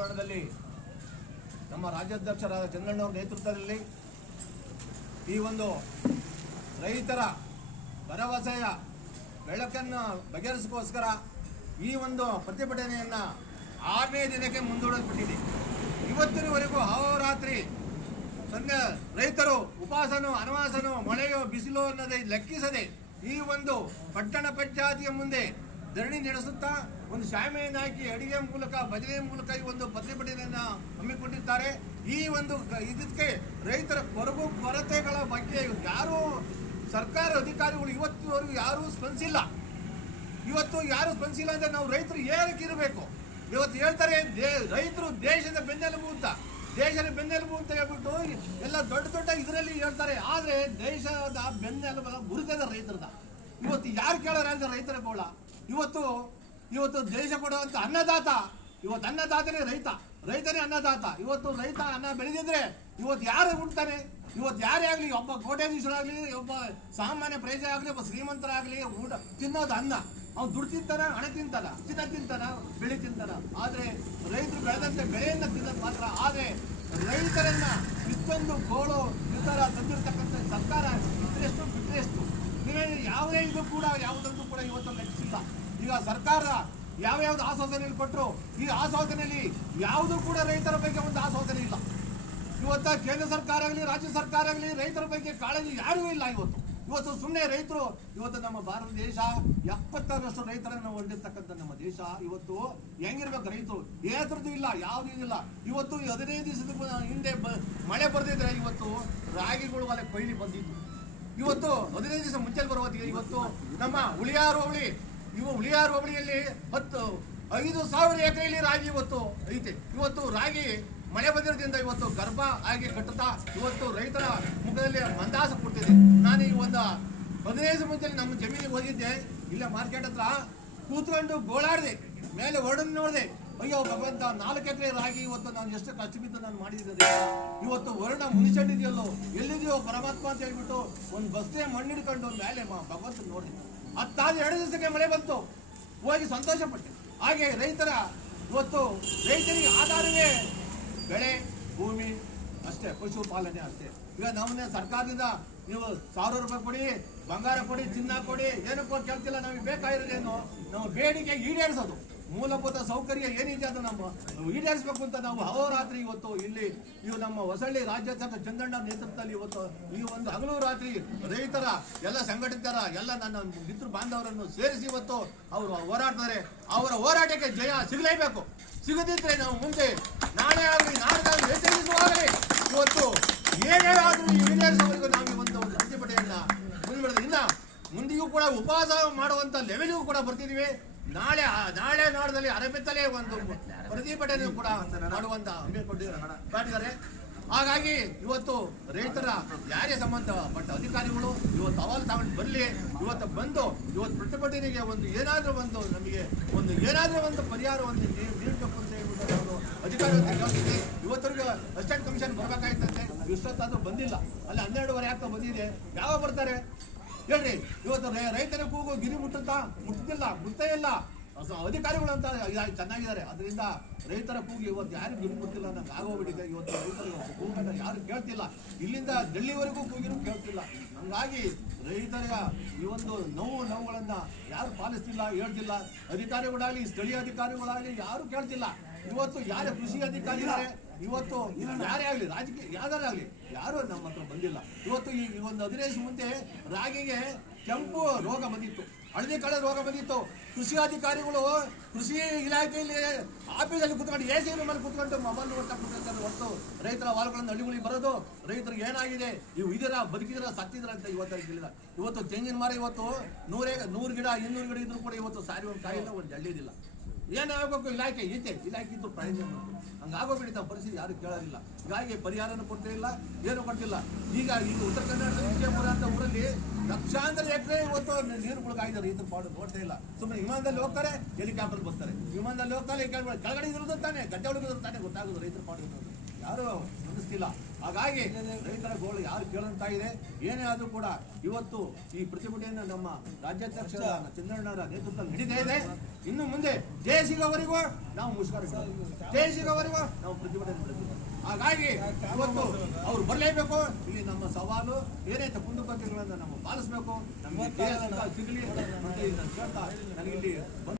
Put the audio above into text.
ಆವರಣದಲ್ಲಿ ನಮ್ಮ ರಾಜ್ಯಾಧ್ಯಕ್ಷರಾದ ಚಂದ್ರಣ್ಣವ್ರ ನೇತೃತ್ವದಲ್ಲಿ ಈ ಒಂದು ರೈತರ ಭರವಸೆಯ ಬೆಳಕನ್ನು ಬಗೆಹರಿಸೋಸ್ಕರ ಈ ಒಂದು ಪ್ರತಿಭಟನೆಯನ್ನ ಆರನೇ ದಿನಕ್ಕೆ ಮುಂದೂಡಲ್ಪಟ್ಟಿದೆ. ಇವತ್ತಿನವರೆಗೂ ಅಹೋರಾತ್ರಿ ಸಂಜೆ ರೈತರು ಉಪವಾಸನೋ ಅನವಾಸನೋ ಮಳೆಯೋ ಬಿಸಿಲೋ ಅನ್ನೋದೇ ಲೆಕ್ಕಿಸದೆ ಈ ಒಂದು ಪಟ್ಟಣ ಪಂಚಾಯತಿಯ ಮುಂದೆ ಧರಣಿ ನಡೆಸುತ್ತಾ ಒಂದು ಶಾಮೆಯನ್ನು ಹಾಕಿ ಅಡಿಗೆ ಮೂಲಕ, ಭಜನೆ ಮೂಲಕ ಈ ಒಂದು ಪ್ರತಿಭಟನೆಯನ್ನು ಹಮ್ಮಿಕೊಂಡಿದ್ದಾರೆ. ಈ ಒಂದು ಇದಕ್ಕೆ ರೈತರ ಕೊರಗು ಕೊರತೆಗಳ ಬಗ್ಗೆ ಯಾರೂ ಸರ್ಕಾರ ಅಧಿಕಾರಿಗಳು ಇವತ್ತಿನವರೆಗೂ ಯಾರೂ ಸ್ಪಂದಿಸಿಲ್ಲ. ಇವತ್ತು ಯಾರು ಸ್ಪಂದಿಸಿಲ್ಲ ಅಂದರೆ ನಾವು ರೈತರು ಏನಕ್ಕೆ ಇರಬೇಕು. ಇವತ್ತು ಹೇಳ್ತಾರೆ, ದೇ- ರೈತರು ದೇಶದ ಬೆನ್ನೆಲುಬು ಅಂತ. ದೇಶದ ಬೆನ್ನೆಲುಬು ಅಂತ ಹೇಳ್ಬಿಟ್ಟು ಎಲ್ಲ ದೊಡ್ಡ ದೊಡ್ಡ ಇದರಲ್ಲಿ ಹೇಳ್ತಾರೆ. ಆದರೆ ದೇಶದ ಬೆನ್ನೆಲುಬು ಮುರಿದದ ರೈತರದ. ಇವತ್ತು ಯಾರು ಕೇಳೋರ ರೈತರ ಬೋಳ ಇವತ್ತು ಇವತ್ತು ದೇಶ ಕೊಡುವಂತ ಅನ್ನದಾತ. ಇವತ್ತು ಅನ್ನದಾತನೇ ರೈತ. ರೈತನೇ ಅನ್ನದಾತ. ಇವತ್ತು ರೈತ ಅನ್ನ ಬೆಳೆದಿದ್ರೆ ಇವತ್ತು ಯಾರು ಉಣ್ತಾನೆ ಇವತ್ತು ಯಾರೇ ಆಗಲಿ, ಒಬ್ಬ ಕೋಟ್ಯಾಧೀಶರಾಗಲಿ, ಒಬ್ಬ ಸಾಮಾನ್ಯ ಪ್ರಜೆ ಆಗಲಿ, ಒಬ್ಬ ಶ್ರೀಮಂತರಾಗಲಿ, ಊಟ ತಿನ್ನೋದು ಅನ್ನ. ಅವ್ನು ದುಡ್ಡು ತಿಂತಾನ, ಹಣ ತಿಂತಾನ, ಚಿನ್ನ ತಿಂತಾನ ಬೆಳೆ ತಿಂತಾನ. ಆದರೆ ರೈತರು ಬೆಳೆದಂತೆ ಬೆಳೆಯನ್ನ ತಿನ್ನೋದು ಮಾತ್ರ. ಆದರೆ ರೈತರನ್ನ ಇಷ್ಟೊಂದು ಗೋಳು ನಿರ್ಧಾರ ತಂದಿರತಕ್ಕಂಥ ಸರ್ಕಾರ ಇದ್ರೆಷ್ಟು ಬಿಟ್ಟರೆಷ್ಟು ನೀವೇ ಯಾವುದೇ ಇದು ಕೂಡ ಯಾವುದಕ್ಕೂ ಕೂಡ ಇವತ್ತು ಲೆಕ್ಕಿಸಿಲ್ಲ ಈಗ ಸರ್ಕಾರ ಯಾವ ಯಾವ್ದು ಆಶ್ವಾಸನೆಯಲ್ಲಿ ಕೊಟ್ಟರು ಈ ಆಶ್ವಾಸನೆಯಲ್ಲಿ ಯಾವುದೂ ಕೂಡ ರೈತರ ಬಗ್ಗೆ ಒಂದು ಆಶ್ವಾಸನೆ ಇಲ್ಲ. ಇವತ್ತ ಕೇಂದ್ರ ಸರ್ಕಾರ ಆಗಲಿ, ರಾಜ್ಯ ಸರ್ಕಾರ ಆಗಲಿ ರೈತರ ಬಗ್ಗೆ ಕಾಳಜಿ ಯಾರೂ ಇಲ್ಲ ಇವತ್ತು. ಇವತ್ತು ಸುಮ್ಮನೆ ರೈತರು, ಇವತ್ತು ನಮ್ಮ ಭಾರತ ದೇಶ ಎಪ್ಪತ್ತರಷ್ಟು ರೈತರನ್ನು ಹೊಂದಿರ್ತಕ್ಕಂಥ ನಮ್ಮ ದೇಶ ಇವತ್ತು ಹೆಂಗಿರ್ಬೇಕು ರೈತರು? ಏತರದ್ದು ಇಲ್ಲ, ಯಾವುದೂ ಇಲ್ಲ. ಇವತ್ತು ಹದಿನೈದು ದಿವಸದ ಹಿಂದೆ ಮಳೆ ಬರ್ದಿದ್ರೆ ಇವತ್ತು ರಾಗಿಗಳು ಅಲ್ಲಿ ಕೊಯ್ಲಿ ಬಂದಿತ್ತು ಇವತ್ತು ಹದಿನೈದು ದಿವಸ ಮುಂಚೆ ಬರುವ ಇವತ್ತು ನಮ್ಮ ಹುಳಿಯಾರು ಹೋಬಳಿ ಇವು ಹುಳಿಯಾರು ಹೋಬಳಿಯಲ್ಲಿ ಹತ್ತು, ಐದು ಸಾವಿರ ಎಕರೆಯಲ್ಲಿ ರಾಗಿ ಇವತ್ತು ಐತೆ. ಇವತ್ತು ರಾಗಿ ಮಳೆ ಬಂದಿರೋದ್ರಿಂದ ಇವತ್ತು ಗರ್ಭ ಆಗಿ ಕಟ್ಟುತ್ತಾ ಇವತ್ತು ರೈತರ ಮುಖದಲ್ಲಿ ಮಂದಾಸ ಕೊಡ್ತಿದೆ. ನಾನು ಈ ಒಂದು ಹದಿನೈದು ಮುಂಚೆ ನಮ್ಮ ಜಮೀನಿಗೆ ಹೋಗಿದ್ದೆ. ಇಲ್ಲ, ಮಾರ್ಕೆಟ್ ಹತ್ರ ಕೂತ್ಕೊಂಡು ಗೋಳಾಡಿದೆ. ಮೇಲೆ ಹೊರಡನ್ನು ನೋಡಿದೆ. ಅಯ್ಯೋ, ಭಗವಂತ, ನಾಲ್ಕು ಎಕರೆ ರಾಗಿ ಇವತ್ತು ನಾನು ಎಷ್ಟು ಖರ್ಚು ಬಿದ್ದು ನಾನು ಮಾಡಿದ್ದೀನಿ. ಇವತ್ತು ವರ್ಣ ಮುನಿಸಿದೆಯಲ್ಲೋ ಎಲ್ಲಿದೆಯೋ ಪರಮಾತ್ಮ ಅಂತ ಹೇಳ್ಬಿಟ್ಟು ಒಂದು ಬಸ್ತೆ ಮಣ್ಣಿಡ್ಕೊಂಡು ಮೇಲೆ ಭಗವಂತ ನೋಡಿದೆ. ಹತ್ತಾದ ಎರಡು ದಿವಸಕ್ಕೆ ಮಳೆ ಬಂತು. ಹೋಗಿ ಸಂತೋಷ ಪಟ್ಟೆ ಹಾಗೆ ರೈತರ ಇವತ್ತು ರೈತರಿಗೆ ಆಧಾರವೇ ಬೆಳೆ, ಭೂಮಿ ಅಷ್ಟೇ, ಪಶುಪಾಲನೆ ಅಷ್ಟೇ. ಈಗ ನಮ್ಮನ್ನೇ ಸರ್ಕಾರದಿಂದ ನೀವು ಸಾವಿರ ರೂಪಾಯಿ ಕೊಡಿ, ಬಂಗಾರ ಕೊಡಿ, ಚಿನ್ನ ಕೊಡಿ, ಏನಕ್ಕೂ ಕೇಳ್ತಿಲ್ಲ, ನಮಗೆ ಬೇಕಾಗಿರೋದೇನು? ನಾವು ಬೇಡಿಕೆ ಈಡೇರಿಸೋದು. ಮೂಲಭೂತ ಸೌಕರ್ಯ ಏನಿದೆ ಅದು ನಮ್ಮ ಈಡೇರಿಸಬೇಕು ಅಂತ ನಾವು ಹವರಾತ್ರಿ ಇವತ್ತು ಇಲ್ಲಿ ಇವು ನಮ್ಮ ಹೊಸಳ್ಳಿ ರಾಜ್ಯಾಧ್ಯಕ್ಷ ಚಂದಣ್ಣ ನೇತೃತ್ವದಲ್ಲಿ ಇವತ್ತು ಈ ಒಂದು ಹಗಲು ರಾತ್ರಿ ರೈತರ, ಎಲ್ಲ ಸಂಘಟಿತರ, ಎಲ್ಲ ನನ್ನ ಮಿತ್ರ ಬಾಂಧವರನ್ನು ಸೇರಿಸಿ ಇವತ್ತು ಅವರು ಹೋರಾಡ್ತಾರೆ. ಅವರ ಹೋರಾಟಕ್ಕೆ ಜಯ ಸಿಗಲೇಬೇಕು. ಸಿಗದಿದ್ರೆ ನಾವು ಮುಂದೆ ನಾಳೆ ಆಗಲಿ ನಾಳೆ ಆಗಲಿ ಇವತ್ತು ಏನೇ ಆದರೂ ಈಡೇರಿಸುವವರೆಗೂ ನಾವು ಈ ಒಂದು ಪ್ರತಿಭಟನೆಯನ್ನ ಮುಂದುವರೆದ ಇನ್ನ ಕೂಡ ಉಪವಾಸ ಮಾಡುವಂತ ಲೆವೆಲ್ಗೂ ಕೂಡ ಬರ್ತಿದೀವಿ. ನಾಳೆ ನಾಳೆ ನಾಡದಲ್ಲಿ ಅರಬಿತ್ತಲೇ ಒಂದು ಪ್ರತಿಭಟನೆ ಕೂಡ ಮಾಡುವಂತ ಮಾಡಿದ್ದಾರೆ ಹಾಗಾಗಿ ಇವತ್ತು ರೈತರ ಯಾರೇ ಸಂಬಂಧಪಟ್ಟ ಅಧಿಕಾರಿಗಳು ಇವತ್ತು ಅಹವಾಲು ತಗೊಂಡು ಬರಲಿ ಇವತ್ತು ಬಂದು ಇವತ್ತು ಪ್ರತಿಭಟನೆಗೆ ಒಂದು ಏನಾದರೂ ಒಂದು ನಮಗೆ ಒಂದು ಏನಾದರೂ ಒಂದು ಪರಿಹಾರ ಒಂದು ನೀ- ನೀಡಬೇಕು ಅಂತ ಹೇಳ್ಬಿಟ್ಟು ನಾವು ಅಧಿಕಾರಿಗಳು ಕೇಳ್ತೀನಿ ಇವತ್ತರೆಗೂ ಅಸಿಸ್ಟೆಂಟ್ ಕಮಿಷನ್ ಬರಬೇಕಾಯ್ತಂತೆ. ಇಷ್ಟೊತ್ತಾದರೂ ಬಂದಿಲ್ಲ. ಅಲ್ಲಿ ಹನ್ನೆರಡುವರೆ ಆಗ್ತಾ ಬಂದಿದೆ. ಯಾವಾಗ ಬರ್ತಾರೆ? ಹೇಳ್ರಿ ಇವತ್ತು ರೈತರ ಕೂಗು, ಗಿರಿ ಮುಟ್ಟುತ್ತಾ? ಮುಟ್ಟುತ್ತಿಲ್ಲ ಮುಟ್ಟೇ ಇಲ್ಲ. ಅಧಿಕಾರಿಗಳು ಅಂತ ಚೆನ್ನಾಗಿದ್ದಾರೆ. ಅದರಿಂದ ರೈತರ ಕೂಗು ಇವತ್ತು ಯಾರು ಗಿರಿ ಮುಟ್ಟಿಲ್ಲ ನಂಗೆ ಆಗೋಗ್ಬಿಟ್ಟಿದೆ. ಇವತ್ತು ರೈತರು ಕೂಗನ್ನ ಯಾರು ಕೇಳ್ತಿಲ್ಲ. ಇಲ್ಲಿಂದ ಡೆಲ್ಲಿವರೆಗೂ ಕೂಗಿರು ಕೇಳ್ತಿಲ್ಲ. ಹಂಗಾಗಿ ರೈತರ ಈ ಒಂದು ನೋವು ನೋವುಗಳನ್ನ ಯಾರು ಪಾಲಿಸ್ತಿಲ್ಲ, ಹೇಳ್ತಿಲ್ಲ. ಅಧಿಕಾರಿಗಳಾಗಲಿ, ಸ್ಥಳೀಯ ಅಧಿಕಾರಿಗಳಾಗಲಿ ಯಾರು ಕೇಳ್ತಿಲ್ಲ. ಇವತ್ತು ಯಾರು ಕೃಷಿ ಅಧಿಕಾರಿ ಇವತ್ತು ಯಾರೇ ಆಗಲಿ, ರಾಜಕೀಯ, ಯಾವ್ದಾರೇ ಆಗಲಿ, ಯಾರು ನಮ್ಮ ಹತ್ರ ಬಂದಿಲ್ಲ. ಇವತ್ತು ಈ ಒಂದು ಹದಿನೈದು ಮುಂದೆ ರಾಗಿಗೆ ಕೆಂಪು ರೋಗ ಬಂದಿತ್ತು. ಹಳದಿ ಕಡೆ ರೋಗ ಬಂದಿತ್ತು. ಕೃಷಿ ಅಧಿಕಾರಿಗಳು ಕೃಷಿ ಇಲಾಖೆಯಲ್ಲಿ ಆಫೀಸಲ್ಲಿ ಕುತ್ಕೊಂಡು, ಎ ಸಿ ಮೇಲೆ ಕುತ್ಕೊಂಡು ಮೊಬೈಲ್ ನೋಡ್ತಾ ಕುತ್ಕೊಂಡು ಹೊರತು ರೈತರ ವಾಲ್ಗಳನ್ನು ಹಳ್ಳಿಗಳಿಗೆ ಬರೋದು, ರೈತರಿಗೆ ಏನಾಗಿದೆ? ಇವು ಇದರ ಬದುಕಿದ್ರ ಸತ್ತಿದ್ರ ಅಂತ ಇವತ್ತು ತಿಳಿದ. ಇವತ್ತು ತೆಂಗಿನ ಮರ ಇವತ್ತು ನೂರೇ, ನೂರು ಗಿಡ, ಇನ್ನೂರು ಗಿಡ ಇದ್ರು ಕೂಡ ಇವತ್ತು ಸಾರಿ ಒಂದು ಕಾಯಿಲ್ಲ ಒಂದು ಹಳ್ಳಿದಿಲ್ಲ ಏನಾಗಬೇಕು ಇಲಾಖೆ ಐತೆ ಇಲಾಖೆ ಇದ್ದು ಪ್ರಯೋಜನ ಮಾಡ್ಬೇಕು. ಹಂಗಾಗೋಗ್ಬಿಟ್ಟಿದ್ದ ಪರಿಸ್ಥಿತಿ, ಯಾರು ಕೇಳೋದಿಲ್ಲ. ಹೀಗಾಗಿ ಪರಿಹಾರನೂ ಕೊಡ್ತಾ ಇಲ್ಲ, ಏನು ಕೊಟ್ಟಿಲ್ಲ. ಈಗ ಈಗ ಉತ್ತರ ಕನ್ನಡ ವಿಜಯಪುರ ಅಂತ ಊರಲ್ಲಿ ಲಕ್ಷಾಂತರ ಎಕರೆ ಇವತ್ತು ನೀರು ಮುಳುಗಾಗಿದೆ ರೈತರು ಪಾಡು ನೋಡ್ತಾ ಇಲ್ಲ. ಸುಮ್ಮನೆ ವಿಮಾನದಲ್ಲಿ ಹೋಗ್ತಾರೆ ಹೆಲಿಕಾಪ್ಟರ್ ಬರ್ತಾರೆ. ವಿಮಾನದಲ್ಲಿ ಹೋಗ್ತಾರೆ, ಕೆಳಗಡೆ ಇರೋದು ತಾನೆ, ಗಡ್ಡೆ ಒಳಗೆ ತಾನೆ ಗೊತ್ತಾಗೋದು ರೈತರು ಪಾಡು ಯಾರು ಸ್ಪಂದಿಸ್ತಿಲ್ಲ ಹಾಗಾಗಿ ರೈತರ ಗೋಳು ಯಾರು ಕೇಳಂತ ಇದೆ. ಏನೇ ಆದ್ರೂ ಕೂಡ ಇವತ್ತು ಈ ಪ್ರತಿಭಟನೆಯನ್ನು ನಮ್ಮ ರಾಜ್ಯಾಧ್ಯಕ್ಷ ಚಂದ್ರಣ್ಣವರ ನೇತೃತ್ವ ನಡೀತಾ ಇದೆ. ಇನ್ನು ಮುಂದೆ ಜಯ ಸಿಗೋವರೆಗೂ ನಾವು ಮುಷ್ಕರ ಜಯ ಸಿಗೋವರೆಗೂ ನಾವು ಪ್ರತಿಭಟನೆ ನಡೆಸ್ತೀವಿ ಹಾಗಾಗಿ ಇವತ್ತು ಅವ್ರು ಬರಲೇಬೇಕು. ಇಲ್ಲಿ ನಮ್ಮ ಸವಾಲು ಏನೇ ಕುಂದುಕೊರತೆಗಳನ್ನು ನಾವು ಪಾಲಿಸಬೇಕು. ನಮಗೆ ಸಿಗಲಿ ಅಂತ ಕೇಳ್ತಾ ನನಗಿಲ್ಲಿ